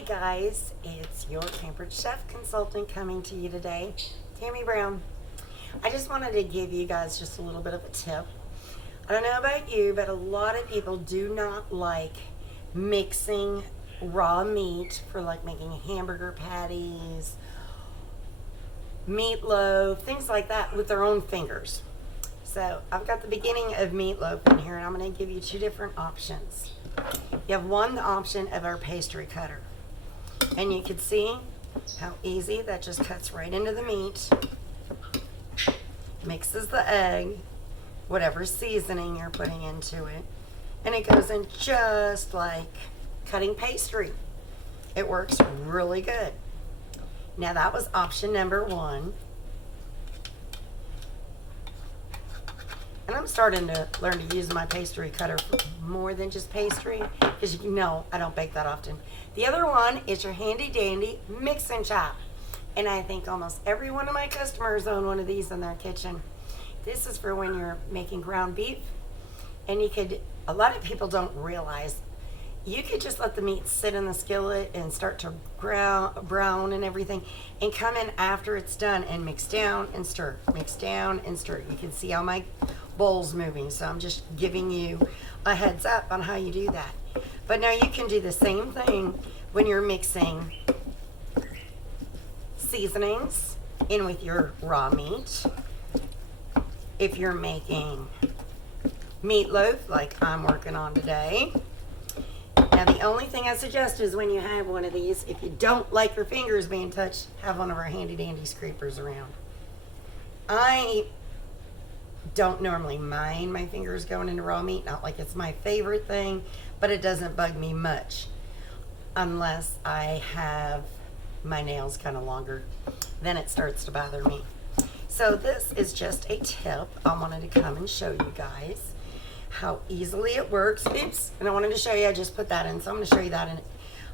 Hi guys, it's your pampered chef consultant coming to you today, Tammy Brown. I just wanted to give you guys just a little bit of a tip. I don't know about you, but a lot of people do not like mixing raw meat for like making hamburger patties, meatloaf, things like that with their own fingers. So I've got the beginning of meatloaf in here and I'm going to give you two different options. You have one option of our pastry cutter. And you can see how easy that just cuts right into the meat, mixes the egg, whatever seasoning you're putting into it, and it goes in just like cutting pastry. It works really good. Now that was option number one. And I'm starting to learn to use my pastry cutter for more than just pastry, because you know I don't bake that often. The other one is your handy dandy mix and chop. And I think almost every one of my customers own one of these in their kitchen. This is for when you're making ground beef. And a lot of people don't realize, you could just let the meat sit in the skillet and start to brown and everything, and come in after it's done and mix down and stir, mix down and stir. You can see how my bowl's moving, so I'm just giving you a heads up on how you do that. But now you can do the same thing when you're mixing seasonings in with your raw meat. If you're making meatloaf like I'm working on today. Now the only thing I suggest is when you have one of these, if you don't like your fingers being touched, have one of our handy dandy scrapers around. I don't normally mind my fingers going into raw meat, not like it's my favorite thing, but it doesn't bug me much unless I have my nails kind of longer. Then it starts to bother me. So this is just a tip. I wanted to come and show you guys how easily it works. Oops, and I wanted to show you, I just put that in, so I'm going to show you that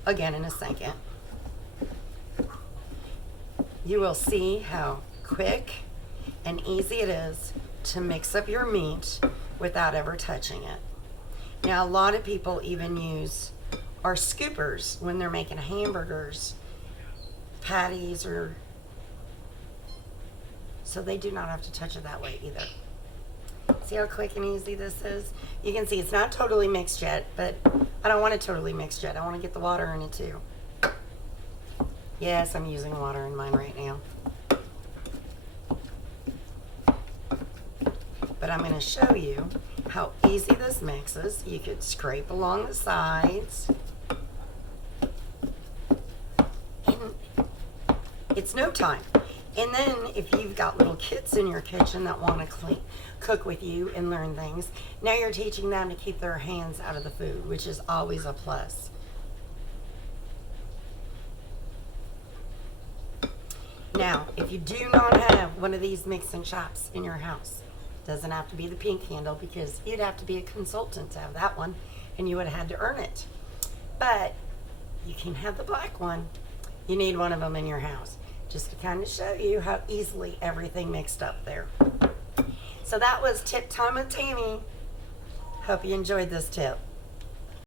again in a second. You will see how quick and easy it is to mix up your meat without ever touching it. Now a lot of people even use our scoopers when they're making hamburgers, patties, or so they do not have to touch it that way either. See how quick and easy this is? You can see it's not totally mixed yet, but I don't want it totally mixed yet. I want to get the water in it too. Yes, I'm using water in mine right now. But I'm going to show you how easy this mixes. You could scrape along the sides. And it's no time. And then if you've got little kids in your kitchen that want to cook with you and learn things, now you're teaching them to keep their hands out of the food, which is always a plus. Now, if you do not have one of these mix and chops in your house, doesn't have to be the pink handle, because you'd have to be a consultant to have that one and you would have had to earn it. But you can have the black one. You need one of them in your house, just to kind of show you how easily everything mixed up there. So that was Tip Time with Tammy. Hope you enjoyed this tip.